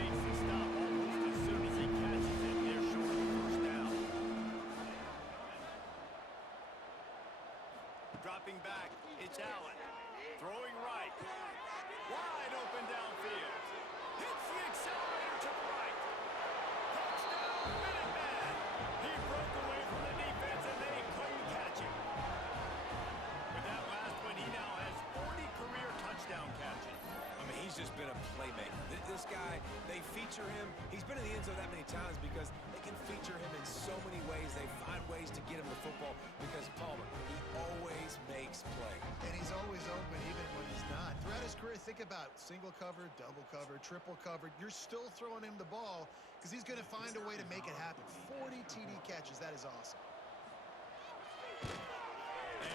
makes the stop almost as soon as he catches it. They're short of the first down. Dropping back, it's Allen. Throwing right. Wide open downfield. Hits the accelerator to the right. Touchdown, Minuteman! He broke away from the defense and they couldn't catch him. With that last one, he now has 40 career touchdown catches. I mean, he's just been a playmaker. This guy, they feature him. He's been in the end zone that many times because they can feature him in so many ways. They find ways to get him the football because Palmer, he always makes plays. And he's always open even when he's not. Throughout his career, think about single cover, double cover, triple cover. You're still throwing him the ball because he's going to find a way to make it happen. 40 TD catches. That is awesome.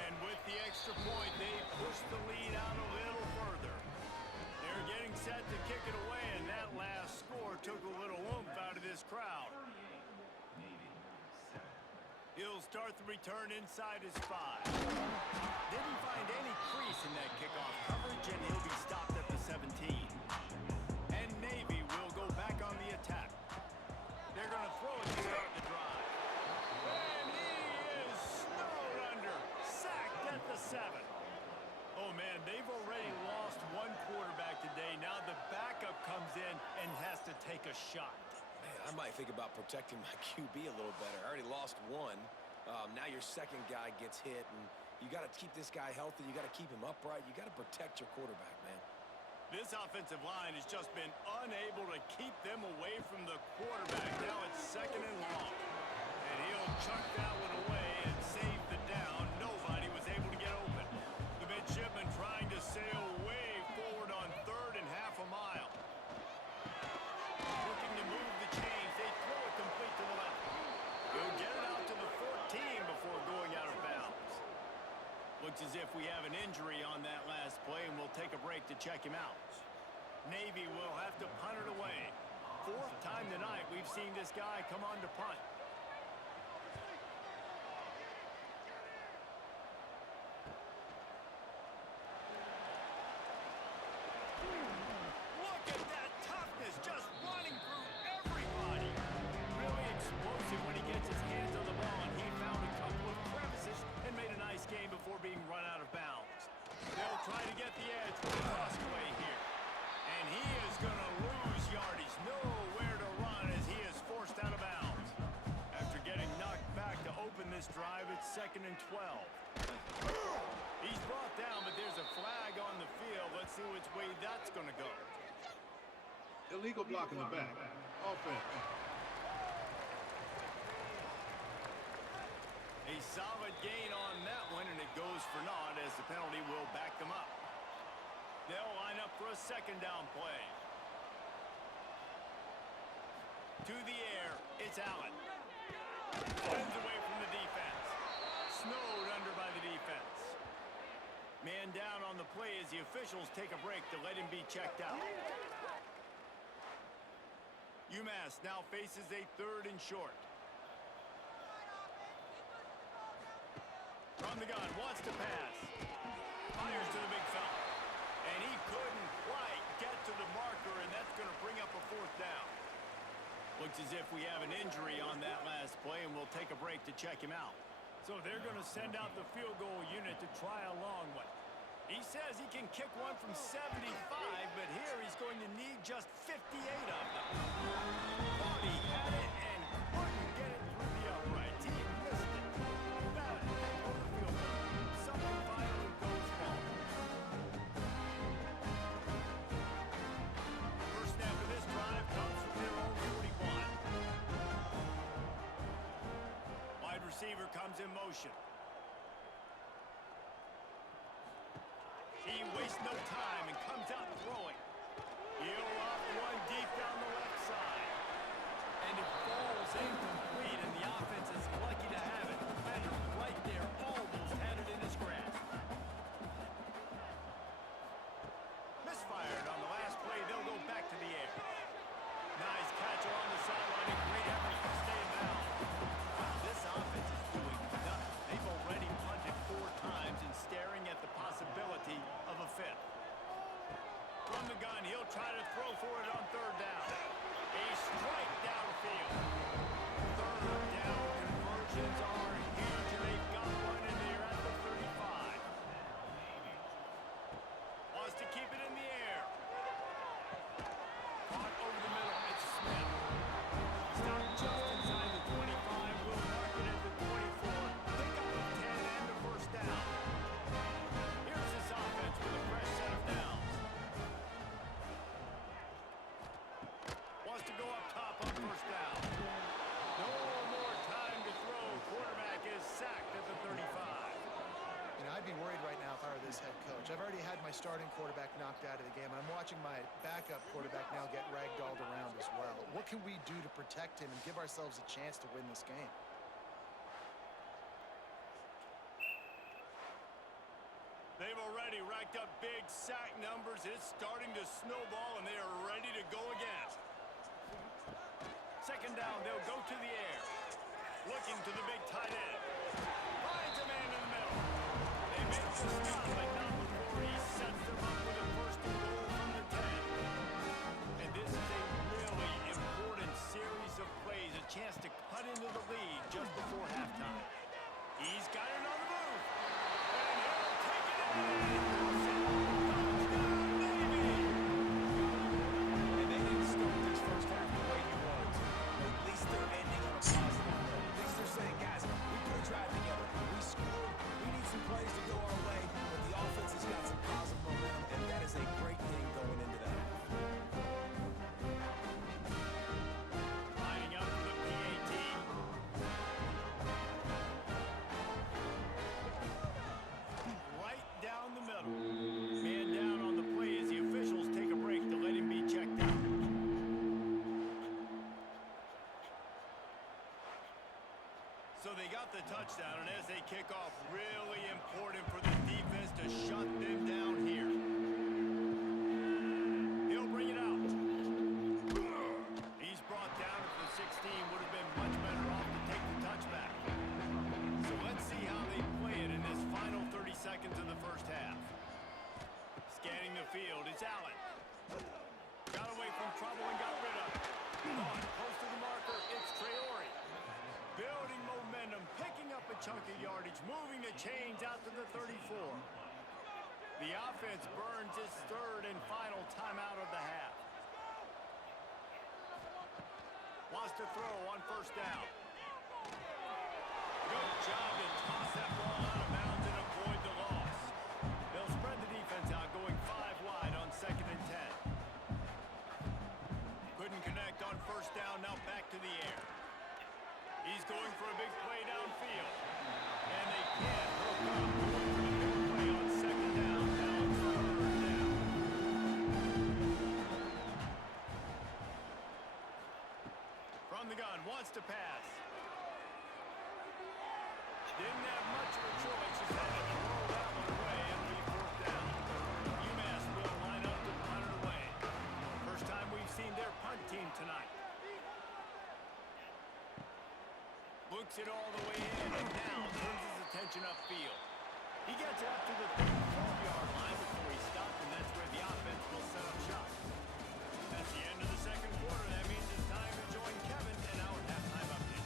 And with the extra point, they push the lead out a little further. They're getting set to kick it away, and that last score took a little oomph out of this crowd. He'll start the return inside his 5. Didn't find any crease in that kickoff coverage, and he'll be stopped at the 17. And Navy will go back on the attack. They're going to throw it to start the drive. And he is snowed under, sacked at the 7. Oh, man, they've already lost one quarterback today. Now the backup comes in and has to take a shot. Man, I might think about protecting my QB a little better. I already lost one. Now your second guy gets hit, and you got to keep this guy healthy. You got to keep him upright. You got to protect your quarterback, man. This offensive line has just been unable to keep them away from the quarterback. Now it's 2nd and long. And he'll chuck that one away and save the down. Nobody was able to get open. The midshipman trying to sail way forward on 3rd and half a mile. Looking to move the chains. They throw it complete to the left. He'll get it out to the 14 before going out of bounds. Looks as if we have an injury on that last play, and we'll take a break to check him out. Navy will have to punt it away. 4th time tonight we've seen this guy come on to punt. Look at that toughness, just running through everybody. Really explosive when he gets his hands on the ball, and he found a couple of crevices and made a nice game before being run out of bounds. They'll try to get the edge with the crossway here. And he is going to lose yardage. Nowhere to run as he is forced out of bounds. After getting knocked back to open this drive, it's 2nd and 12. He's brought down, but there's a flag on the field. Let's see which way that's going to go. Illegal block in the back. Offense. A solid gain on that one, and it goes for naught as the penalty will back them up. They'll line up for a 2nd down play. To the air, it's Allen. Spins away from the defense. Snowed under by the defense. Man down on the play as the officials take a break to let him be checked out. UMass now faces a 3rd and short. From the gun, wants to pass. Fires to the big fella. And he couldn't quite get to the marker, and that's going to bring up a 4th down. Looks as if we have an injury on that last play, and we'll take a break to check him out. So they're going to send out the field goal unit to try a long one. He says he can kick one from 75, but here he's going to need just 58 of them. 40 had it and couldn't get it through the uprights. He missed it. About a heck of a field goal. Something finally goes wrong. First snap of this drive comes from their own 41. Wide receiver comes in motion. He wastes no time and comes out throwing. He'll loft one deep down the left side. And it falls incomplete, and the offense is lucky to have it. Defender right there almost had it in his grasp. Misfired on the last play. They'll go back to the air. Nice catch along the sideline and great effort to stay in bounds. Wow, this offense is doing nothing. They've already punted 4 times and staring at the possibility of a 5th. From the gun, he'll try to throw for it on 3rd down. A strike downfield. Third down conversions are huge, and they've got one in there at the 35. Wants to keep it in the air. Caught over the middle. It's Smith. Stopped just inside the 25. Will mark it at the 24. Pick up a 10 and a first down. Here's this offense with a fresh set of downs. Wants to go up top on first down. No more time to throw. Quarterback is sacked at the 35. I'd be worried right now if I were this head coach. I've already had my starting quarterback knocked out of the game. I'm watching my backup quarterback now get ragdolled around as well. What can we do to protect him and give ourselves a chance to win this game? They've already racked up big sack numbers. It's starting to snowball, and they are ready to go again. Second down, they'll go to the air. Looking to the big tight end. Finds a man in the middle. They make the stop, but not before he sets them up with a first and goal from the 10. And this is a really important series of plays, a chance to cut into the lead just before halftime. He's got it on the move. And he'll take it in. Touchdown, Navy! And they didn't start this first half the way you wanted to. But at least they're ending on a positive note. At least they're saying, guys, we put a drive together. We scored. We need some plays to go our way. But the offense has got some positive momentum, and that is a great thing going into the half. Lining up for the PAT. Right down the middle. Man down on the play as the officials take a break to let him be checked out. So they got the touchdown, and as they kick off, really important for the defense to shut them down here. He'll bring it out. He's brought down at the 16. Would have been much better off to take the touchback. So let's see how they play it in this final 30 seconds of the first half. Scanning the field, it's Allen. Got away from trouble and got rid of it. Caught close to the marker, it's Traore. Building momentum, picking up a chunk of yardage, moving the chains out to the 34. The offense burns its third and final timeout of the half. Wants to throw on first down. Good job to toss that ball out of bounds and avoid the loss. They'll spread the defense out, going 5 wide on second and 10. Couldn't connect on first down, now back to the air. He's going for a big play downfield. And they can't hook up. Going for the big play on second down. Now it's third down. From the gun, wants to pass. Didn't have much of a choice. Just had to throw that one away and be fourth down. UMass will line up to punt it away. First time we've seen their punt team tonight. Looks it all the way in and now turns his attention upfield. He gets it up to the 34-yard line before he stopped, and that's where the offense will set up shop. That's the end of the second quarter. That means it's time to join Kevin and our halftime update.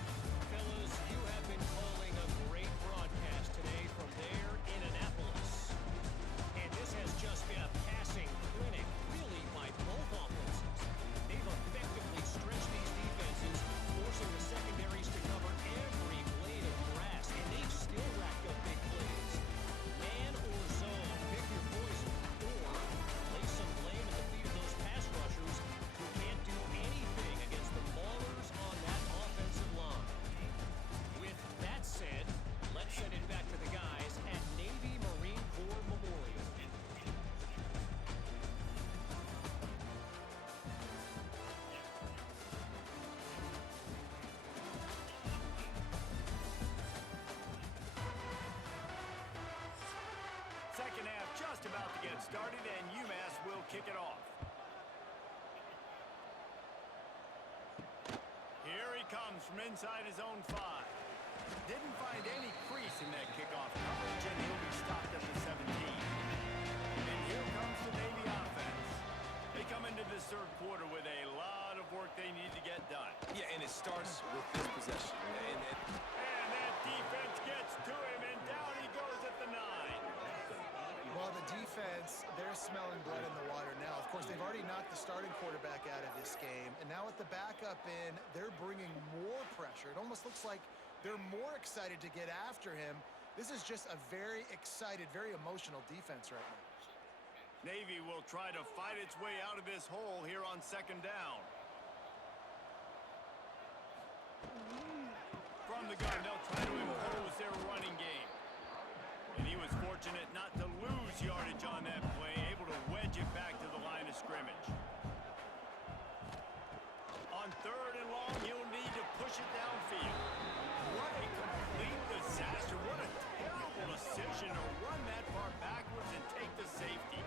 Fellas, you have been calling a great broadcast today from there in Annapolis. And this has just been a passing clinic, really, by both offenses. They've effectively stretched these defenses, forcing the secondaries to cover every blade of grass, and they've still racked up big plays. Man or zone, pick your poison, or place some blame at the feet of those pass rushers who can't do anything against the maulers on that offensive line. With that said, let's send it back to the guys at Navy Marine Corps Memorial. Second half just about to get started, and UMass will kick it off. Here he comes from inside his own 5. Didn't find any crease in that kickoff coverage, and he'll be stopped at the 17. And here comes the Navy offense. They come into this third quarter with a lot of work they need quarterback out of this game, and now with the backup in, they're bringing more pressure. It almost looks like they're more excited to get after him. This is just a very excited, very emotional defense right now. Navy will try to fight its way out of this hole here on second down. From the gun, they'll try to impose their running game. And he was fortunate not to lose yardage on that play, able to wedge it back to the line of scrimmage. On third and long, he'll need to push it downfield. What a complete disaster. What a terrible decision to run that far backwards and take the safety.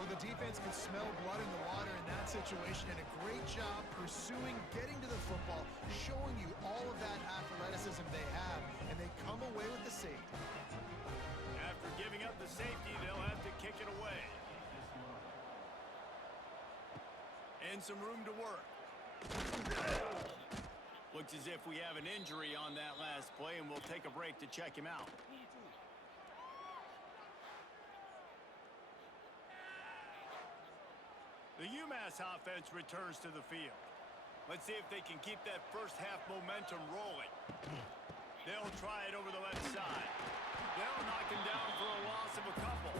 Well, the defense can smell blood in the water in that situation, and a great job pursuing, getting to the football, showing you all of that athleticism they have, and they come away with the safety. After giving up the safety, they'll have to kick it away. And some room to work. Looks as if we have an injury on that last play, and we'll take a break to check him out. The UMass offense returns to the field. Let's see if they can keep that first half momentum rolling. They'll try it over the left side. They'll knock him down for a loss of a couple.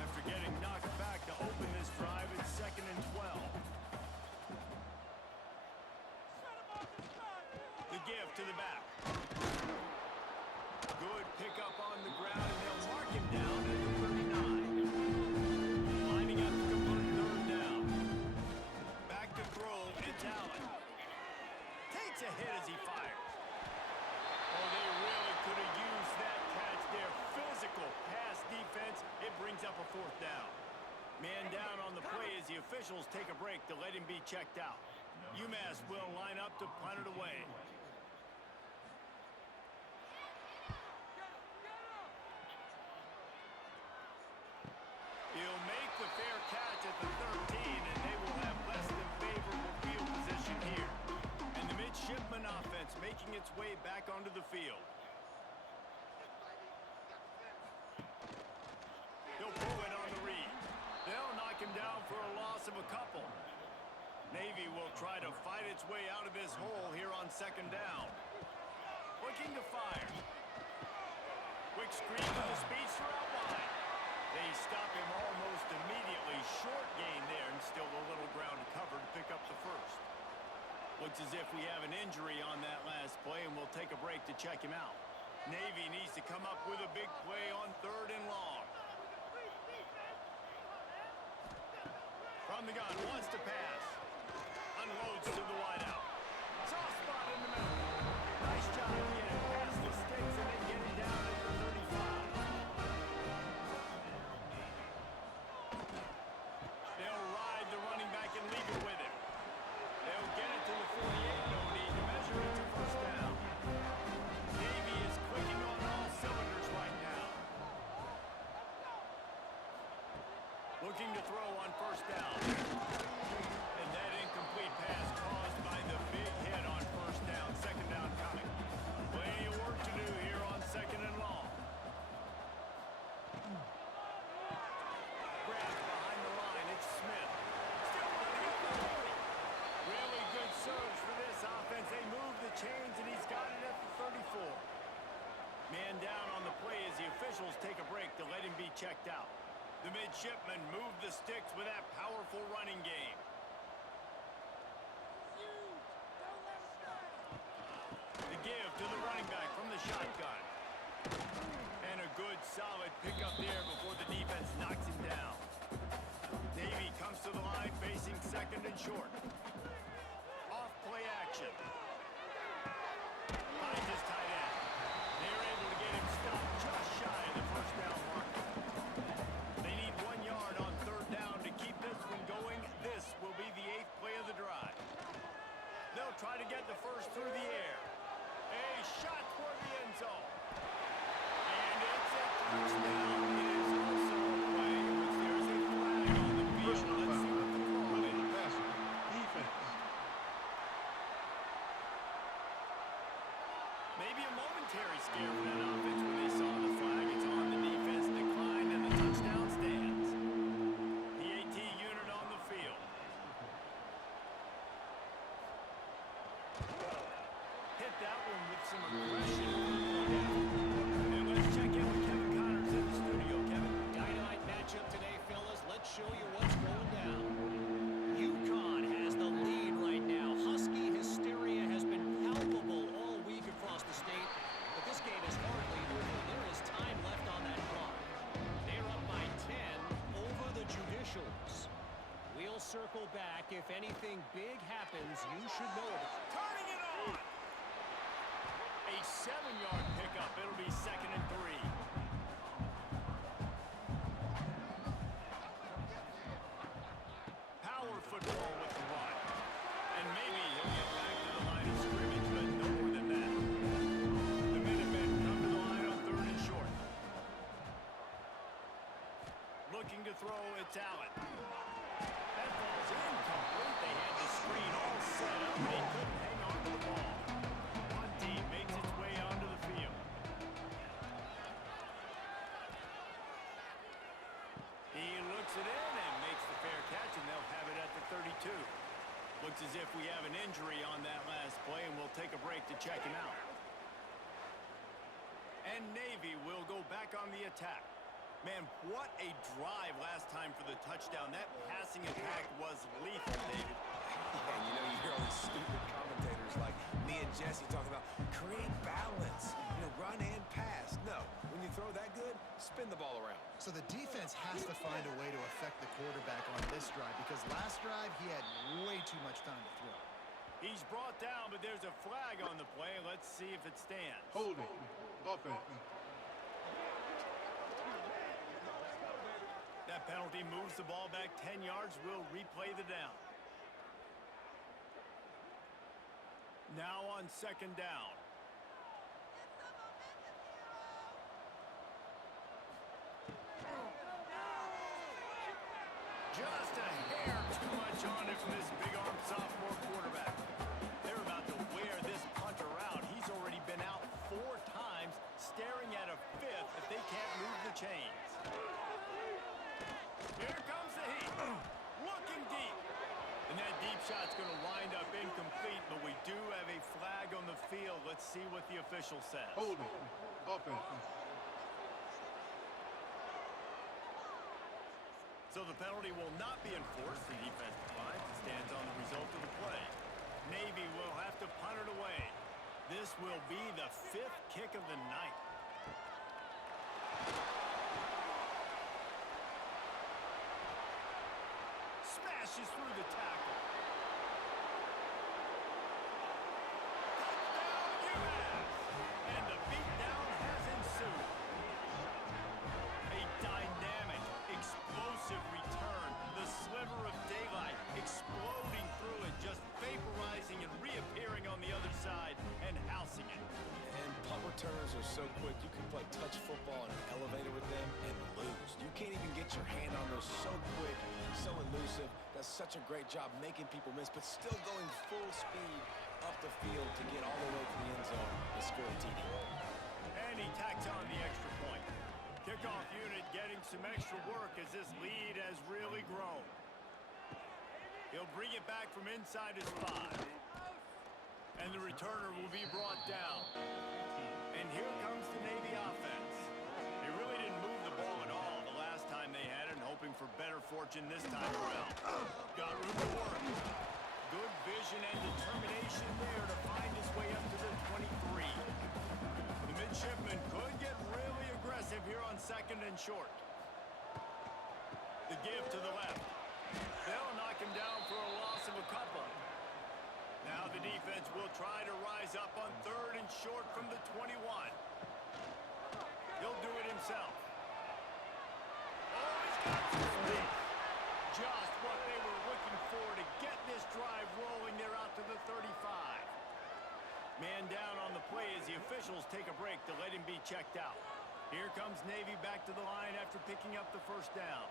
After getting knocked back to open this drive, it's 2nd and 12. The give to the back. Good pickup on the ground, and they'll mark him down at the 39. Lining up to convert third down. Back to throw, it's Allen. Takes a hit as he fires. Oh, they really could have used that catch there. Physical pass defense. It brings up a 4th down. Man down on the play as the officials take a break to let him be checked out. UMass will line up to punt it away. He'll make the fair catch at the 13, and they will have less than favorable field position here. And the midshipman offense making its way back onto the field. He'll pull it on the read. They'll knock him down for a loss of a couple. Navy will try to fight its way out of this hole here on 2nd down. Looking to fire. Quick screen to the speedster out wide. They stop him almost immediately. Short gain there, and still a little ground to cover to pick up the first. Looks as if we have an injury on that last play, and we'll take a break to check him out. Navy needs to come up with a big play on 3rd and long. From the gun, wants to pass. Unloads to the wideout. Soft spot in the middle. Nice job getting past the sticks and then getting down at the 35. They'll ride the running back and leave it with him. They'll get it to the 48. No need to measure it to 1st down. Navy is clicking on all cylinders right now. Looking to throw on 1st down. And that incomplete pass caused by the big hit on 1st down. 2nd down coming. Plenty of work to do here on 2nd and long. Grab behind the line. It's Smith. Still running up the 40. Really good surge for this offense. They move the chains, and he's got it at the 34. Man down on the play as the officials take a break to let him be checked out. The midshipmen move the sticks with that powerful running game. The give to the running back from the shotgun. And a good solid pickup there before the defense knocks him down. Navy comes to the line facing 2nd and short. Off play action. Finds his tight end. They're able to get him stopped just shy of the 1st down marker. They need 1 yard on 3rd down to keep this one going. This will be the 8th play of the drive. They'll try to get the first through the air. A shot toward the end zone. And it's a touchdown. It is also a play in which there's a flag on the field. Personal Let's see foul what the call on is. the passer. He go back. If anything big happens, you should know it. Turning it on. A 7-yard pickup. It'll be 2nd and 3. Power football with the run. And maybe he'll get back to the line of scrimmage, but no more than that. The Minutemen come to the line on 3rd and short. Looking to throw, it's Allen. That ball's incomplete. They had the screen all set up. They couldn't hang on to the ball. Punt team makes its way onto the field. He looks it in and makes the fair catch, and they'll have it at the 32. Looks as if we have an injury on that last play, and we'll take a break to check him out. And Navy will go back on the attack. Man, what a drive last time for the touchdown. That passing attack was lethal, David. Yeah, you know, you hear all these stupid commentators like me and Jesse talking about create balance, run and pass. No, when you throw that good, spin the ball around. So the defense has to find a way to affect the quarterback on this drive because last drive he had way too much time to throw. He's brought down, but there's a flag on the play. Let's see if it stands. Holding. Offense. That penalty moves the ball back 10 yards. We'll replay the down. Now on 2nd down. Just a hair too much on it from this big-arm sophomore quarterback. They're about to wear this punter out. He's already been out 4 times, staring at a 5th if they can't move the chains. Here comes the heat. Looking deep. And that deep shot's going to wind up incomplete, but we do have a flag on the field. Let's see what the official says. Holding. Offense. So the penalty will not be enforced. The defense declines and stands on the result of the play. Navy will have to punt it away. This will be the 5th kick of the night. Smashes through the tackle. Touchdown, UMass! And the beatdown has ensued. A dynamic, explosive return. The sliver of daylight exploding through it, just vaporizing and reappearing on the other side and housing it. And punt returners are so quick, you can play touch football in an elevator with them and lose. You can't even get your hand on those so quick, so elusive. Does such a great job making people miss, but still going full speed up the field to get all the way to the end zone and score a TD. And he tacks on the extra point. Kickoff unit getting some extra work as this lead has really grown. He'll bring it back from inside his 5. And the returner will be brought down. And here comes the Navy offense. They really didn't move the ball at all the last time they had it, and hoping for better fortune this time around. Got room to work. Good vision and determination there to find his way up to the 23. The midshipman could get really aggressive here on 2nd and short. The give to the left. They'll knock him down for a loss of a couple. Now the defense will try to rise up on 3rd and short from the 21. He'll do it himself. Oh, he's got some space. Just what they were looking for to get this drive rolling. They're out to the 35. Man down on the play as the officials take a break to let him be checked out. Here comes Navy back to the line after picking up the 1st down.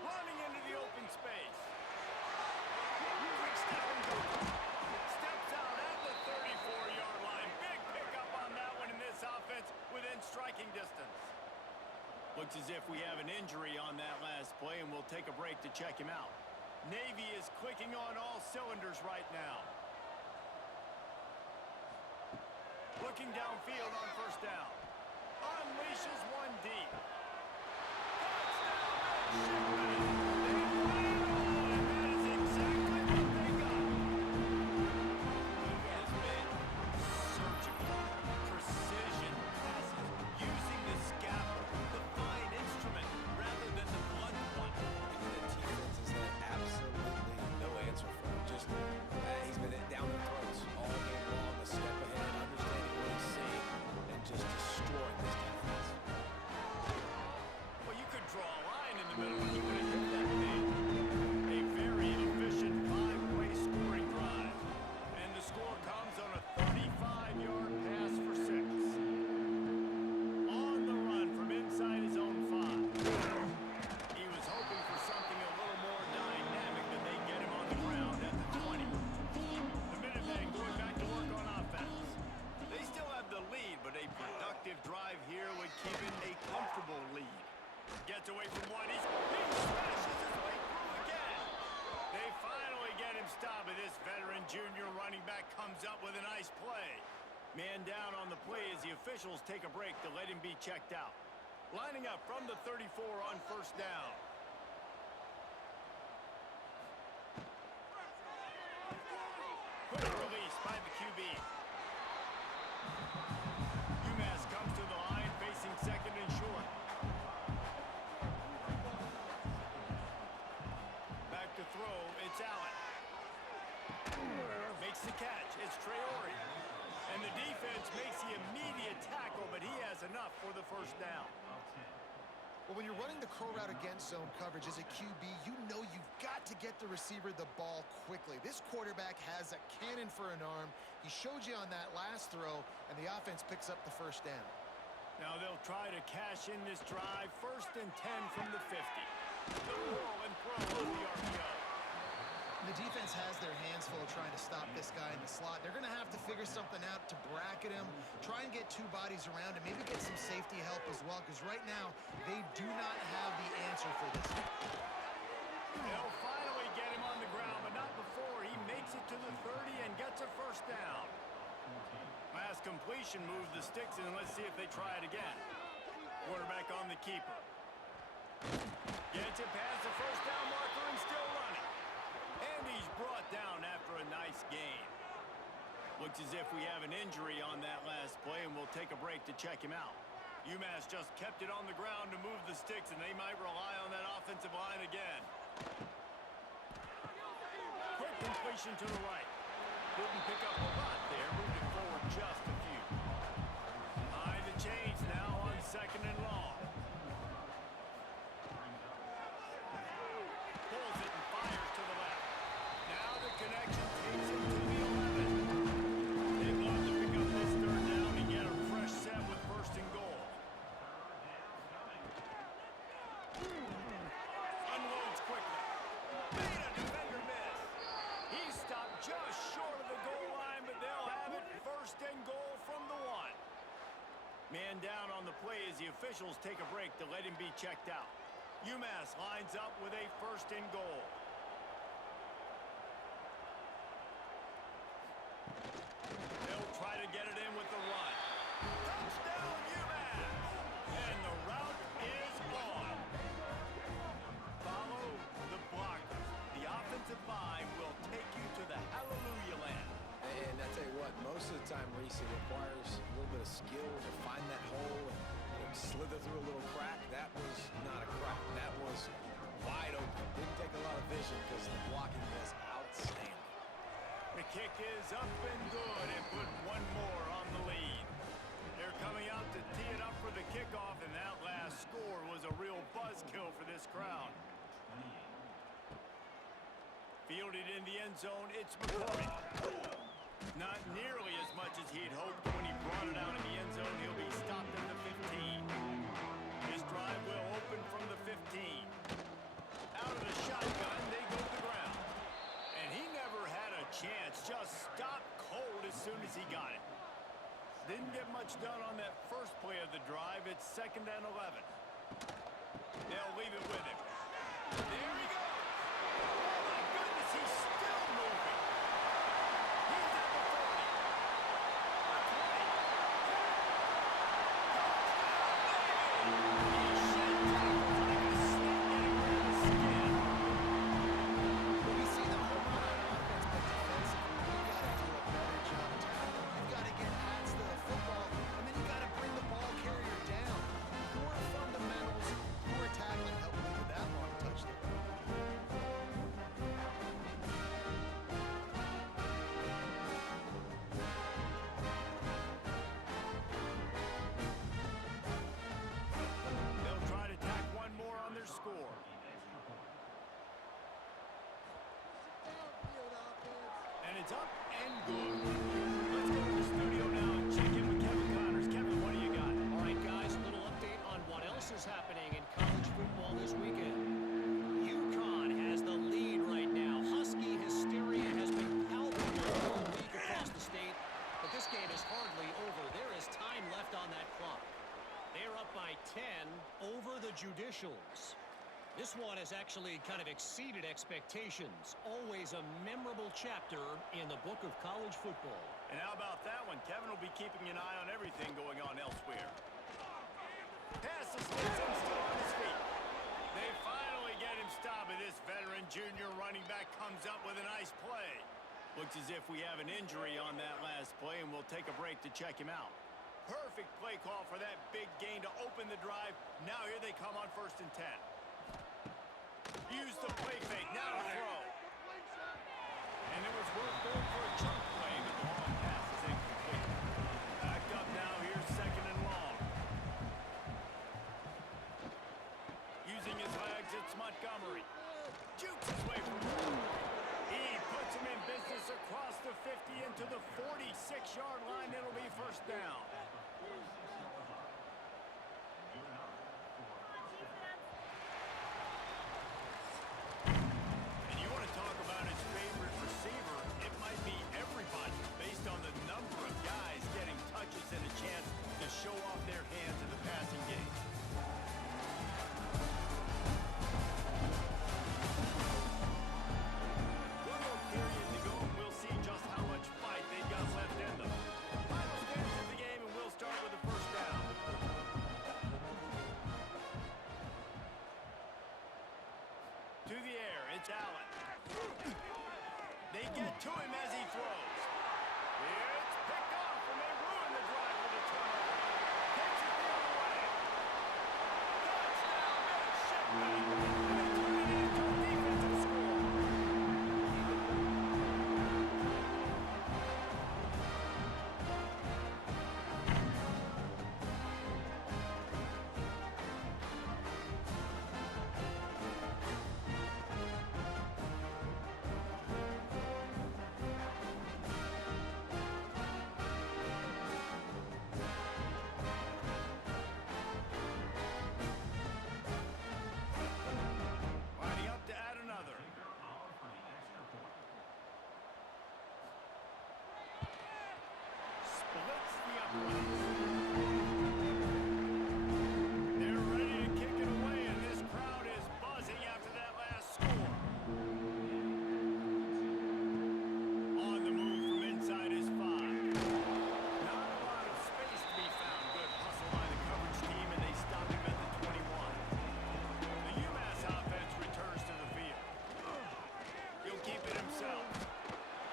Running into the open space. Quick step and go. Steps out at the 34-yard line. Big pickup on that one in this offense within striking distance. Looks as if we have an injury on that last play, and we'll take a break to check him out. Navy is clicking on all cylinders right now. Looking downfield on 1st down. Unleashes one deep. Touchdown, Nice play. Man down on the play as the officials take a break to let him be checked out. Lining up from the 34 on first down. Quick release by the QB. UMass comes to the line facing second and short. Back to throw, it's Allen. Makes the catch, it's Traore. And the defense makes the immediate tackle, but he has enough for the first down. Well, when you're running the curl route against zone coverage as a QB, you know you've got to get the receiver the ball quickly. This quarterback has a cannon for an arm. He showed you on that last throw, and the offense picks up the first down. Now they'll try to cash in this drive. First and 10 from the 50. The roll and throw on the RPO. The defense has their hands full trying to stop this guy in the slot. They're going to have to figure something out to bracket him, try and get two bodies around him, maybe get some safety help as well, because right now they do not have the answer for this. They'll finally get him on the ground, but not before he makes it to the 30 and gets a first down. Last completion moves the sticks, and let's see if they try it again. Quarterback on the keeper. Gets it past the first down marker and still running. And he's brought down after a nice gain. Looks as if we have an injury on that last play, and we'll take a break to check him out. UMass just kept it on the ground to move the sticks, and they might rely on that offensive line again. Quick completion to the right. Didn't pick up a lot there, moving forward just a few. Behind the chains now on second and long. Pulls it and fires to the left. Now the connection takes him to the 11. They'd love to pick up this third down and get a fresh set with first and goal. Unloads quickly. Made a defender miss. He stopped just short of the goal line, but they'll have it first and goal from the 1. Man down on the play as the officials take a break to let him be checked out. UMass lines up with a first and goal. They'll try to get it in with the run. Touchdown, UMass! And the route is on. Follow the blockers. The offensive line will take you to the hallelujah land. And I tell you what, most of the time, Reese, it requires a little bit of skill to find that hole and slither through a little crack. That was not a crack. That was wide open. Didn't take a lot of vision because the blocking was outstanding. The kick is up and good and put one more on the lead. They're coming out to tee it up for the kickoff, and that last score was a real buzzkill for this crowd. Fielded in the end zone, it's McCourty. Not nearly as much as he had hoped when he brought it out in the end zone. He'll be stopped at the 15. This drive will open from the 15. Out of the shotgun, they go to the ground. And he never had a chance. Just stopped cold as soon as he got it. Didn't get much done on that first play of the drive. It's second and 11. They'll leave it with him. There he goes. Oh, my goodness, he's still moving. He's at the 40. The 20. Touchdown, baby! He shed tackles like a snake getting rid of the skin. We see them home run on offense, but defensively, you've got to do a better job tackling. You've got to get hats to the football, and then you got to bring the ball carrier down. Poor fundamentals, poor tackling helped lead to that long touchdown. They'll try to tack one more on their score. And it's up and good. Let's go to the studio now and check in with Kevin Connors. Kevin, what do you got? All right, guys, a little update on what else is happening in college football this weekend. UConn has the lead right now. Husky hysteria has been palpable all week across the state, but this game is hardly over. There is time left on that clock. They're up by 10 over the Judicials. This one has actually kind of exceeded expectations. Always a memorable chapter in the book of college football. And how about that one? Kevin will be keeping an eye on everything going on elsewhere. Passes gets him still on his feet. They finally get him stopped, and this veteran junior running back comes up with a nice play. Looks as if we have an injury on that last play, and we'll take a break to check him out. Perfect play call for that big gain to open the drive. Now here they come on 1st and 10. Use the play fake. Now to throw. And it was worth going for a chunk play, but the long pass is incomplete. Back up now. Here's 2nd and long. Using his legs, it's Montgomery. Jukes his way from home. He puts him in business across the 50 into the 46-yard line. It'll be 1st down. And you want to talk about his favorite receiver, it might be everybody based on the number of guys getting touches and a chance to show off their hands in the passing game. One more period to go, and we'll see just how much fight they've got left in them. Final stands of the game, and we'll start with a 1st down. To the air, it's Allen. They get to him as he throws. It's picked off, and they ruin the drive with a turnover. Takes it the other way. Touchdown, Mississippi! And they turn it into a defensive score. Lining up to add another. Splits the uprights. They're ready to kick it away, and this crowd is buzzing after that last score. On the move from inside his 5. Not a lot of space to be found. Good hustle by the coverage team, and they stop him at the 21. The UMass offense returns to the field. He'll keep it himself.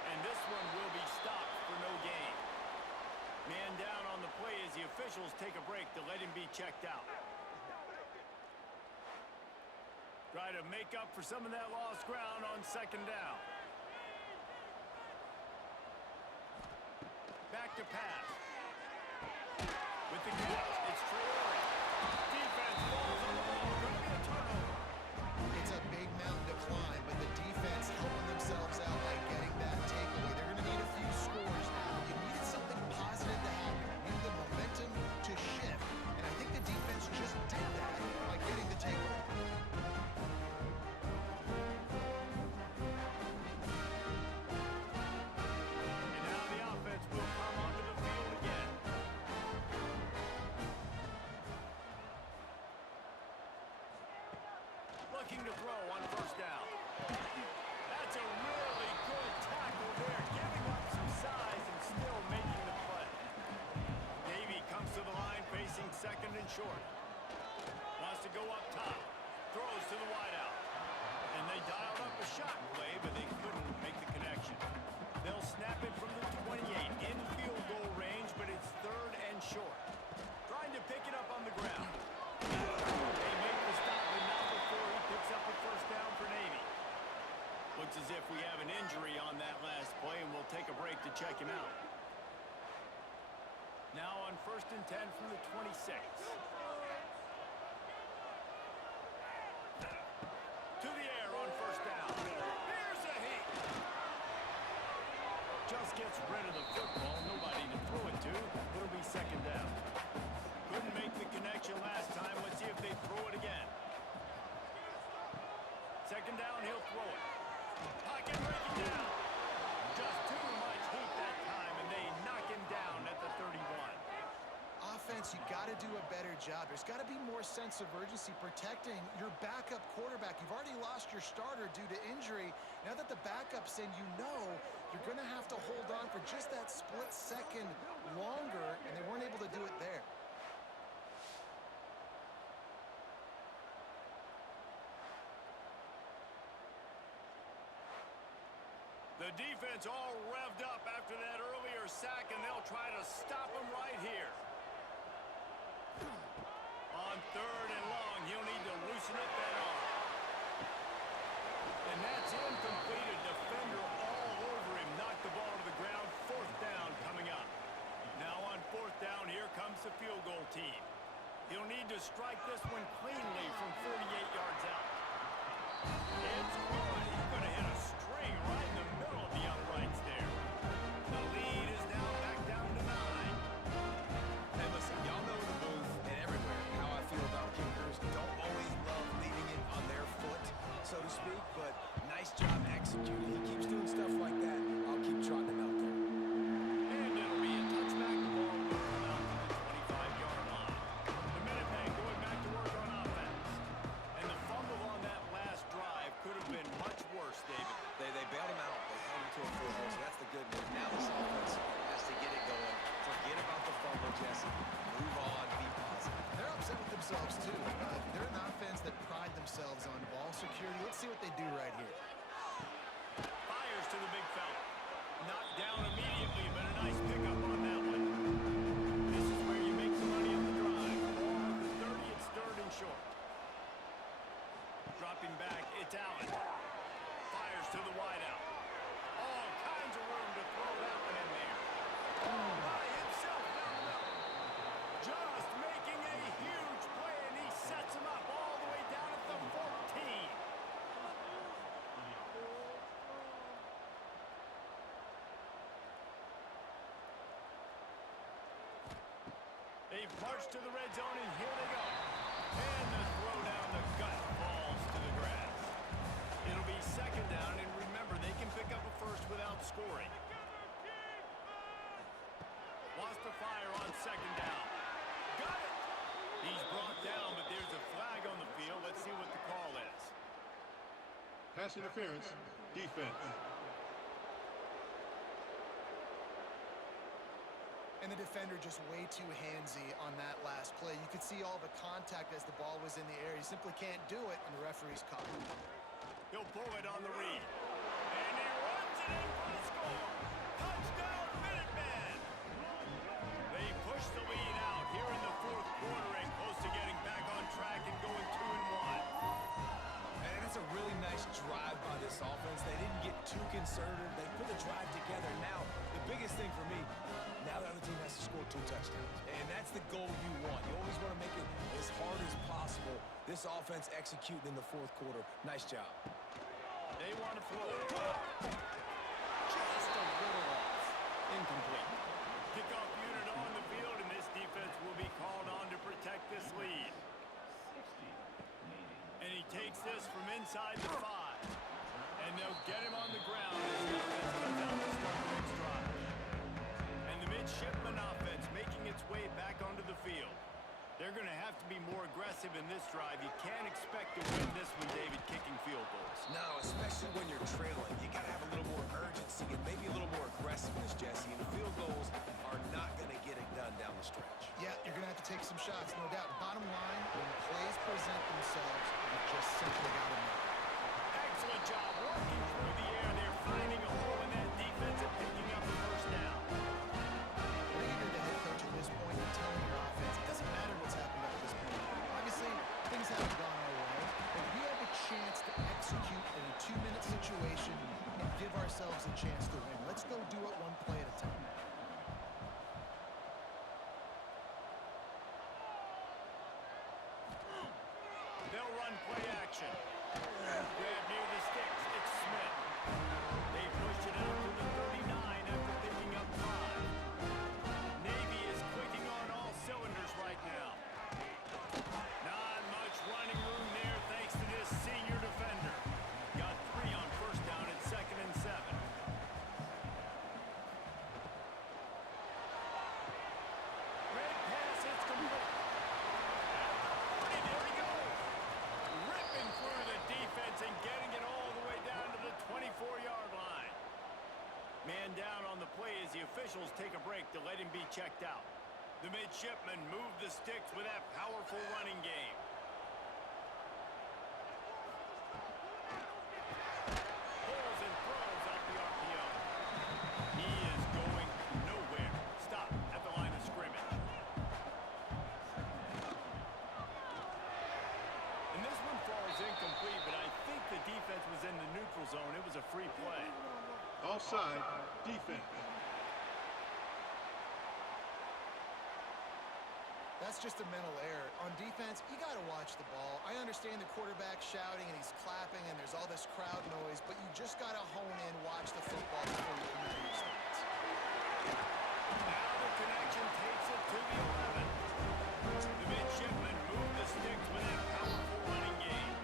And this one will be stopped for no gain. Man down on the play as the officials take a break to let him be checked out. Try to make up for some of that lost ground on 2nd down. Back to pass. With the catch, it's Traore. Defense falls on the ball. Going to be a turnover. It's a big mountain to climb, but the defense helping themselves out by getting that takeaway. They're going to need a few scores now. You needed something positive to happen. You needed the momentum to shift, and I think the defense just did that by getting the takeaway. And now the offense will come onto the field again. Looking to throw on 1st down. That's a really good tackle there, giving up some size and still making the play. Davey comes to the line facing 2nd and short. Wants to go up top. Throws to the wideout. And they dialed up a shot play, but they couldn't make the connection. They'll snap it from the 28 in field goal range, but it's 3rd and short. Trying to pick it up on the ground. They make the stop, but not before he picks up a 1st down for Navy. Looks as if we have an injury on that last play, and we'll take a break to check him out. Now on 1st and 10 from the 26. To the air on 1st down. Here's a hit. Just gets rid of the football. Nobody to throw it to. It'll be 2nd down. Couldn't make the connection last time. Let's see if they throw it again. 2nd down, he'll throw it. Pocket breaking down. Just too much heat that time, and they knock him down at the 31. defense, you got to do a better job. There's got to be more sense of urgency protecting your backup quarterback. You've already lost your starter due to injury. Now that the backup's in, you know you're going to have to hold on for just that split second longer, and they weren't able to do it there. The defense all revved up after that earlier sack, and they'll try to stop him right here. On 3rd and long, he'll need to loosen up that arm. And that's incomplete. A defender all over him. Knocked the ball to the ground. 4th down coming up. Now on 4th down, here comes the field goal team. He'll need to strike this one cleanly from 48 yards out. It's good. He's going to hit a string right in the middle of the uprights there. The lead is now back down to 9. Hey, listen, y'all know in the booth and everywhere how I feel about kickers. Don't always love leaving it on their foot, so to speak, but nice job executing. He keeps doing stuff like that. I'll keep trotting him out there. And it'll be a touchback. The ball will come out to the 25-yard line. The Minutemen going back to work on offense. And the fumble on that last drive could have been much worse, David. They bailed him out. They held him to a field goal, so that's the good news. Now this offense has to get it going. Forget about the fumble, Jesse. Move on. Be positive. They're upset with themselves, too. They're an offense that pride themselves on ball security. Let's see what they do right here. Fires to the big fella. Knocked down immediately, but a nice pickup on that one. This is where you make the money on the drive. Ball at the 30, it's 3rd and short. Dropping back, it's Allen. Fires to the wideout. All kinds of room to throw that one in there. By himself down the middle. Just making a huge play, and he sets him up all the way down at the 14. They've marched to the red zone, and here they go. And the throw down the gut falls to the grass. It'll be 2nd down, and remember, they can pick up a first without scoring. Lost the fire on 2nd down. Got it! He's brought down, but there's a flag on the field. Let's see what the call is. Pass interference. Defense. And the defender just way too handsy on that last play. You could see all the contact as the ball was in the air. He simply can't do it, and the referee's caught him. He'll pull it on the read. And he runs it in for the score. Touchdown, Minutemen! They push the lead out here in the 4th quarter and close to getting back on track and going 2-1. And it's a really nice drive by this offense. They didn't get too conservative. They put the drive together. Now, the biggest thing for me, now the other team has to score 2 touchdowns. And that's the goal you want. You always want to make it as hard as possible. This offense executing in the 4th quarter. Nice job. They want to throw it. Just a little off. Incomplete. Kickoff unit on the field, and this defense will be called on to protect this lead. And he takes this from inside the 5. And they'll get him on the ground as the offense comes out to start the next drive. And the midshipman offense making its way back onto the field. They're going to have to be more aggressive in this drive. You can't expect to win this one, David, kicking field goals. No, especially when you're trailing. You got to have a little more urgency and maybe a little more aggressiveness, Jesse. And the field goals are not going to get it done down the stretch. Yeah, you're going to have to take some shots, no doubt. Bottom line, when plays present themselves, you just simply got to make it. Excellent job working through the air. They're finding a hole in that defense and picking up the 1st down. What are you doing, the head coach, at this point? You're telling your offense, it doesn't matter what's happened up to this point. Obviously, things haven't gone our way, but we have a chance to execute in a 2-minute situation and give ourselves a chance to win. Let's go do it one play at a time. They'll run play action. Grab near the sticks. It's Smith. They push it out to the 39 after picking up 5. Navy is clicking on all cylinders right now. Not much running room there thanks to this senior defender. Got 3 on 1st down at 2nd and 7. Red pass, it's officials take a break to let him be checked out. The midshipmen move the sticks with that powerful running game. Pulls and throws off the RPO. He is going nowhere. Stop at the line of scrimmage. And this one falls incomplete, but I think the defense was in the neutral zone. It was a free play. Offside, defense. That's just a mental error. On defense, you got to watch the ball. I understand the quarterback shouting and he's clapping and there's all this crowd noise, but you just got to hone in, watch the football before you commit your stance. Now the connection takes it to the 11. The midshipmen move the sticks with that powerful running game.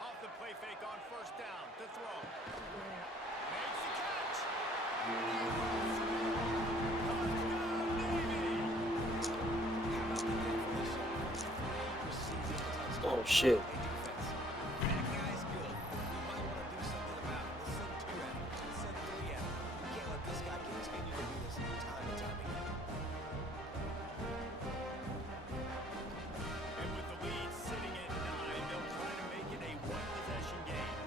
Off the play fake on first down to throw. Makes the catch. Oh shit. That guy's good. You might want to do something about it. Let's send 2 at him. Let's send 3 at him. You can't let this guy continue to do this time and time again. And with the lead sitting at 9, they'll try to make it a one-possession game.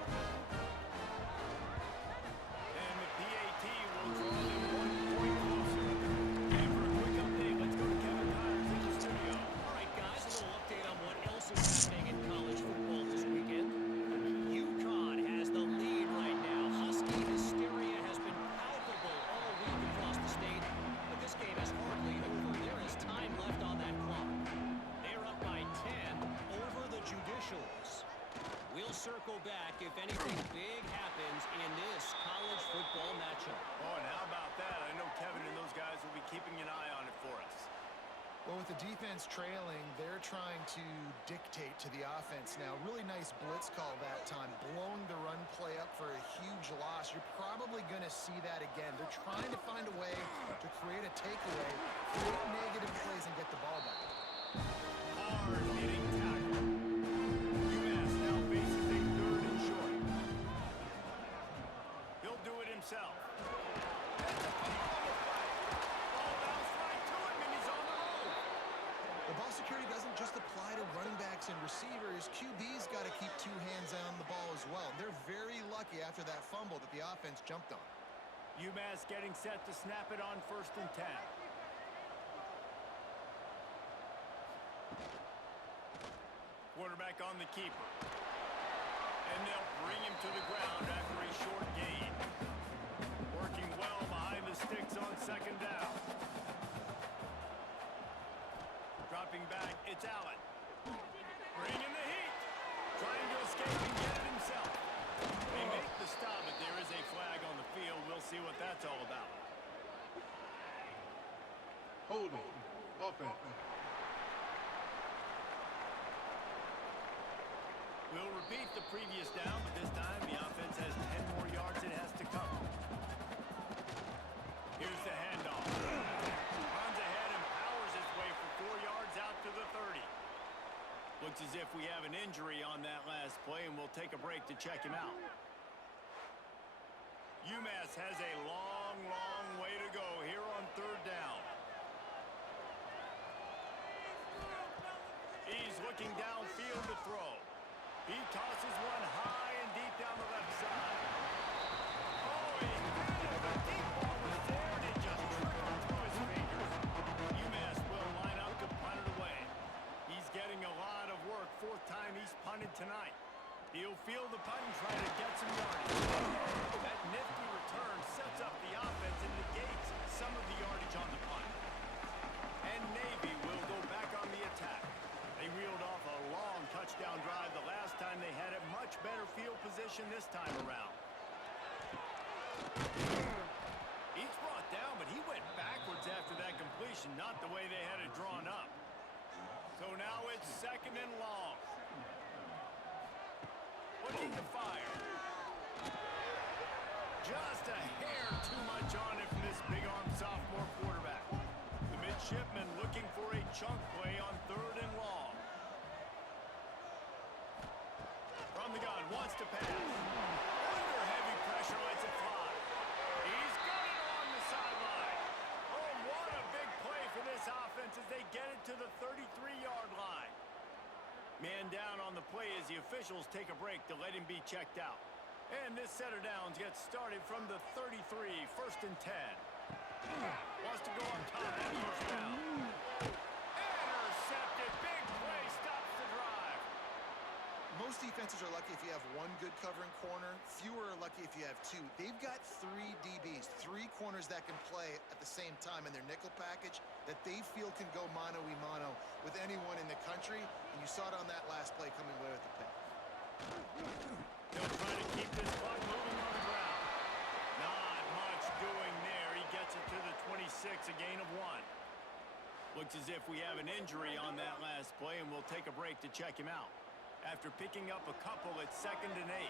And the PAT will draw them 1 point closer. And for a quick update, let's go to Kevin Myers in the studio. All right, guys, a little update on what else is happening in college football this weekend. UConn has the lead right now. Husky hysteria has been palpable all week across the state, but this game is hardly over. There is time left on that clock. They're up by 10 over the Judicials. We'll circle back if anything big happens in this college football matchup. Oh, and how about that? I know Kevin and those guys will be keeping an eye on it for us. Well, with the defense trailing, they're trying to dictate to the offense now. Really nice blitz call that time, blowing the run play up for a huge loss. You're probably going to see that again. They're trying to find a way to create a takeaway, create negative plays, and get the ball back. Hard-hitting tackle. UMass now faces a 3rd and short. He'll do it himself. That's a fumble on the play. Ball bounced right to him, and he's on the road. The ball security doesn't just apply to running backs and receivers. QB's got to keep 2 hands on the ball as well. They're very lucky after that fumble that the offense jumped on. UMass getting set to snap it on 1st and 10. Quarterback on the keeper. And they'll bring him to the ground after a short gain. Working well behind the sticks on 2nd down. Dropping back, it's Allen. Bringing the heat. Trying to escape and get it himself. They make the stop, but there is a flag on the field. We'll see what that's all about. Holding, offense. We'll repeat the previous down, but this time the offense has 10 more yards it has to cover. Here's the handoff. Runs ahead and powers its way for 4 yards out to the 30. Looks as if we have an injury on that last play, and we'll take a break to check him out. UMass has a long, long way to go here on 3rd down. He's looking downfield to throw. He tosses one high and deep down the left side. Oh, he had it. The deep ball was there, and it just trickled through his fingers. UMass will line up to punt it away. He's getting a lot of work. 4th time he's punted tonight. He'll field the punt and try to get some yardage. That nifty return sets up the offense and negates some of the yardage on the punt. And Navy will go back on the attack. They reeled off a long touchdown drive the last time. They had a much better field position this time around. He's brought down, but he went backwards after that completion, not the way they had it drawn up. So now it's 2nd and long. Looking to fire. Just a hair too much on it from this big-arm sophomore quarterback. The midshipman looking for a chunk play on 3rd and long. From the gun, wants to pass. Under heavy pressure. pressure lets it fly. He's got it along the sideline. Oh, what a big play for this offense as they get it to the 33-yard line. Man down on the play as the officials take a break to let him be checked out. And this set of downs gets started from the 33, 1st and 10. Wants to go on top of that first down. Intercepted. Big play stops the drive. Most defenses are lucky if you have one good covering corner. Fewer are lucky if you have two. They've got 3 DBs, 3 corners that can play at the same time in their nickel package that they feel can go mano-a-mano with anyone in the country. And you saw it on that last play coming away with the pick. They'll try to keep this clock moving on the ground. Not much doing there. He gets it to the 26, a gain of 1. Looks as if we have an injury on that last play, and we'll take a break to check him out. After picking up a couple, it's 2nd and 8.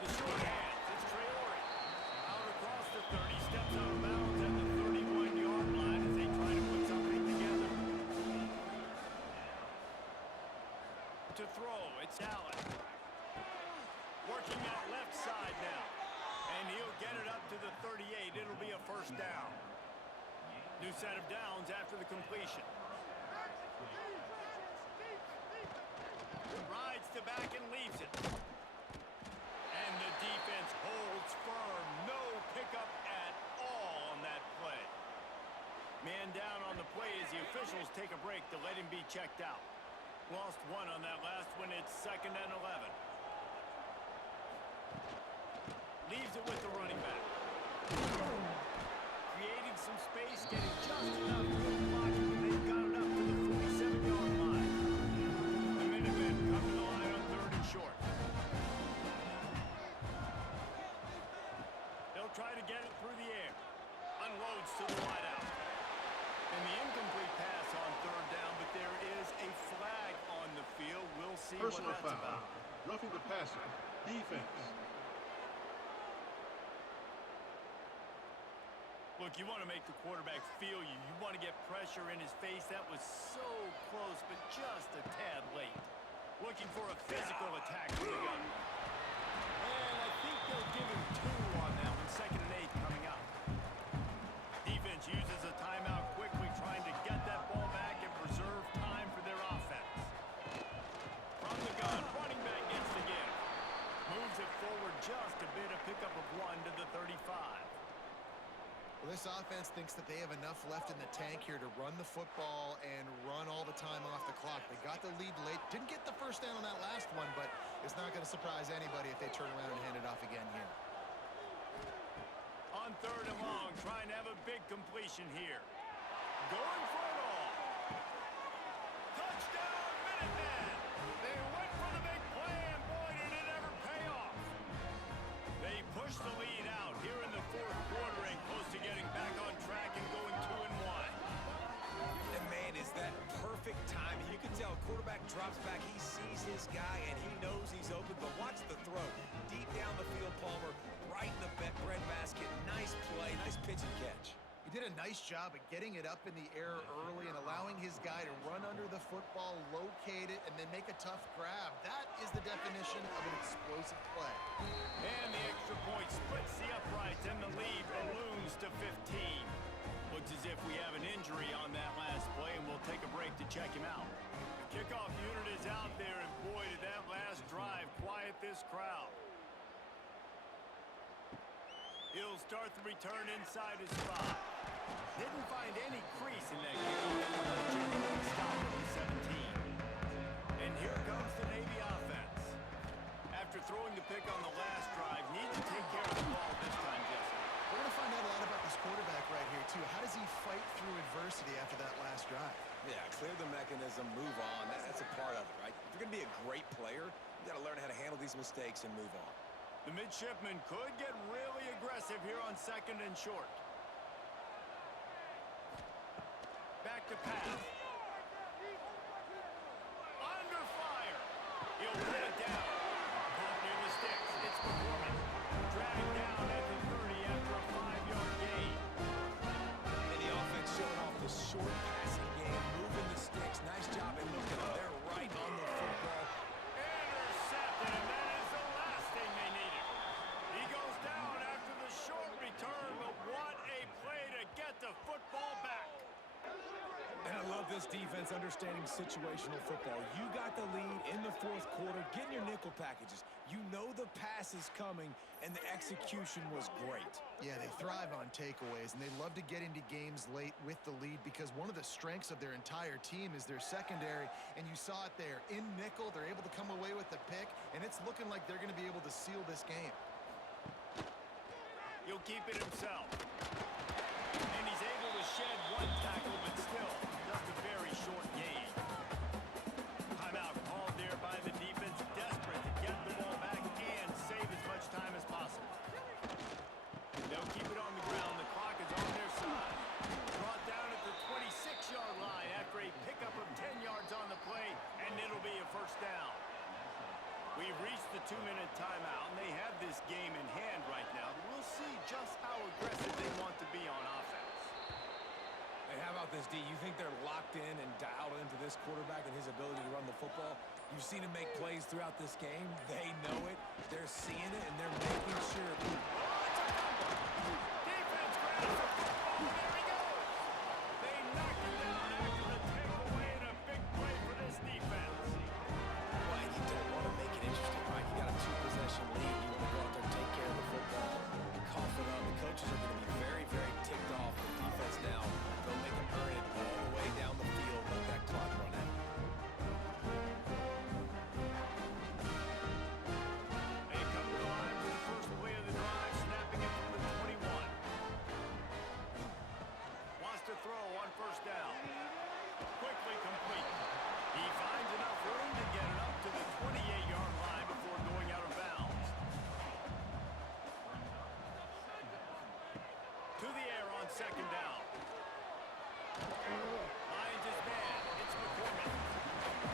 The short hands, it's Traore. Out across the 30, steps out of bounds at the 31-yard line as they try to put something together. To throw, it's Allen. Working out left side now. And he'll get it up to the 38. It'll be a first down. New set of downs after the completion. Rides to back and leaves it. And the defense holds firm. No pickup at all on that play. Man down on the play as the officials take a break to let him be checked out. Lost 1 on that last one. It's 2nd and 11. Leaves it with the running back. Creating some space, getting just enough good blocking, and they've got it up to the 47-yard line. The Minutemen come to the line on 3rd and short. They'll try to get it through the air. Unloads to the wideout. And the incomplete pass on 3rd down, but there is a flag on the field. We'll see Personal what that's foul. about. Roughing the passer. Defense. Look, you want to make the quarterback feel you. You want to get pressure in his face. That was so close, but just a tad late. Looking for a physical attack from the gun. And I think they'll give him 2 on that one. 2nd and 8 coming up. Defense uses a timeout quickly, trying to get that ball back and preserve time for their offense. From the gun, running back gets the give. Moves it forward just a bit, a pickup of 1 to the 35. Well, this offense thinks that they have enough left in the tank here to run the football and run all the time off the clock. They got the lead late. Didn't get the first down on that last one, but it's not going to surprise anybody if they turn around and hand it off again here. On 3rd and long, trying to have a big completion here. Going for it all. Touchdown, Minutemen! They went for the big play, and boy, did it ever pay off. They push the lead out here in the 4th quarter and close to getting back on track and going 2-1. And man, is that perfect timing. You can tell quarterback drops back. He sees his guy, and he knows he's open. But watch the throw. Deep down the field, Palmer, right in the breadbasket. Nice play, nice pitch and catch. He did a nice job at getting it up in the air early and allowing his guy to run under the football, locate it, and then make a tough grab. That is the definition of an explosive play. And the extra point splits the uprights, and the lead balloons to 15. Looks as if we have an injury on that last play, and we'll take a break to check him out. The kickoff unit is out there, and boy, did that last drive quiet this crowd. He'll start the return inside his spot. Didn't find any crease in that kickoff. Stop at the 17. And here comes the Navy offense. After throwing the pick on the last drive, needs to take care of the ball this time, Jesse. We're going to find out a lot about this quarterback right here, too. How does he fight through adversity after that last drive? Yeah, clear the mechanism, move on. That's a part of it, right? If you're going to be a great player, you got to learn how to handle these mistakes and move on. The midshipman could get really aggressive here on 2nd and short. Back to pass. Under fire. He'll put it down. Caught near the sticks. It's McCormick. Dragged down at the 30 after a 5-yard gain. And the offense showing off the short this defense understanding situational football. You got the lead in the fourth quarter, getting your nickel packages. You know the pass is coming, and the execution was great. Yeah, they thrive on takeaways, and they love to get into games late with the lead because one of the strengths of their entire team is their secondary, and you saw it there. In nickel, they're able to come away with the pick, and it's looking like they're going to be able to seal this game. He'll keep it himself. And he's able to shed one tackle, but still just a very short gain. Timeout called there by the defense, desperate to get the ball back and save as much time as possible. They'll keep it on the ground. The clock is on their side. Brought down at the 26-yard line after a pickup of 10 yards on the play, and it'll be a first down. We've reached the 2-minute timeout, and they have this game in hand right now. We'll see just how aggressive they want to be on offense. Hey, how about this, D? You think they're locked in and dialed into this quarterback and his ability to run the football? You've seen him make plays throughout this game. They know it. They're seeing it, and they're making sure. Oh, it's a fumble. Defense grabs the football. There he goes. They knocked him down after the takeaway, and a big play for this defense. Well, and you don't want to make it interesting, right? You got a two-possession lead. You want to go out there, take care of the football, and cough it up. The coaches are going to be very, very ticked off. The defense now, go make them earn it all the way down the field. Let that clock run out. They come to the line for the first play of the drive, snapping it from the 21. Wants to throw on first down. Quickly complete. He finds enough room to get it up to the 28-yard line before going out of bounds. To the air on second down. Finds his man. It's McCormick.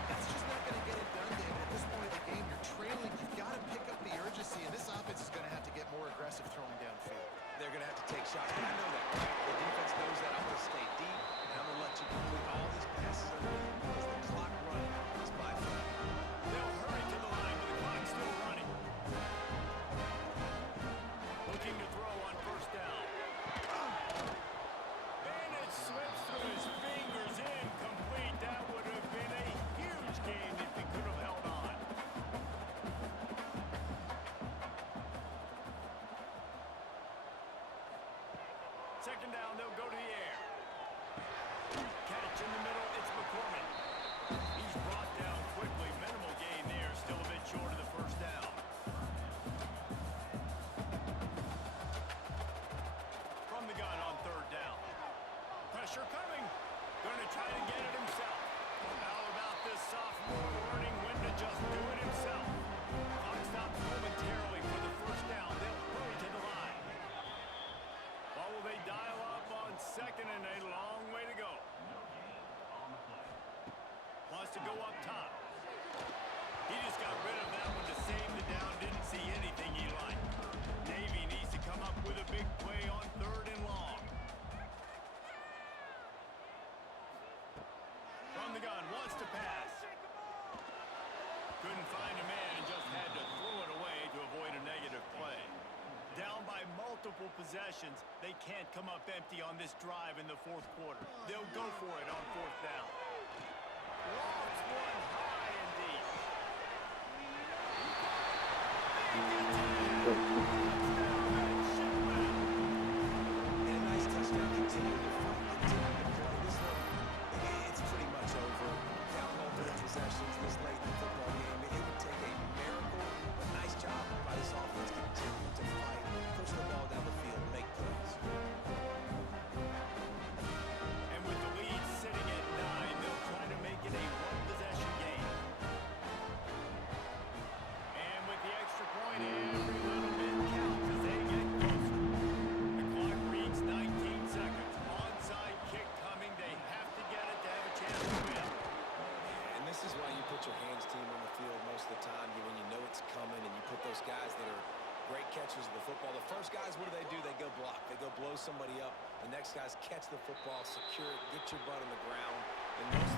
That's just not going to get it done, David. At this point of the game, you're trailing. You've got to pick up the urgency, and this offense is going to have to get more aggressive throwing downfield. They're going to have to take shots. But I know that, right? The defense knows that. I'm going to stay deep, and I'm going to let you complete all these passes underneath because the clock running is my fault. They'll hurry to the line, but the clock's still running. Looking to throw on first down. And it slips through his fingers, incomplete. That would have been a huge gain if he could have held on. Second down, they'll go to the air. Catch in the middle, it's McCormick. He's brought down quickly. Minimal gain there, still a bit short of the first down. From the gun on third down. Pressure coming. Gonna try to get it himself. How about this sophomore learning when to just do it himself? Clock stops momentarily for the first down. They'll hurry to the line. What will they dial up on second and a long way to go? Wants to go up top. He just got rid of that one to save the down. Didn't see anything he liked. Navy needs to come up with a big play on third and long. From the gun, wants to pass. Couldn't find a man and just had to throw it away to avoid a negative play. Down by multiple possessions, they can't come up empty on this drive in the fourth quarter. They'll go for it on fourth down. Lofts one high and deep. And a nice touchdown. Continue to fight. Continue to play. This one, it's pretty much over. Down multiple possessions this late in the football game. It would take a miracle, but nice job by this offense. Continue to fight. Push the ball down the field. Make plays. And with the lead sitting at 9, they'll try to make it a one-possession game. And with the extra point, every little bit counts as they get closer. The clock reads 19 seconds. Onside kick coming. They have to get it to have a chance to win. And this is why you put your hands team on the field most of the time, when you know it's coming, and you put those guys that are great catchers of the football. The first guys, what do? They go block. They go blow somebody up. The next guys catch the football, secure it, get your butt on the ground. And most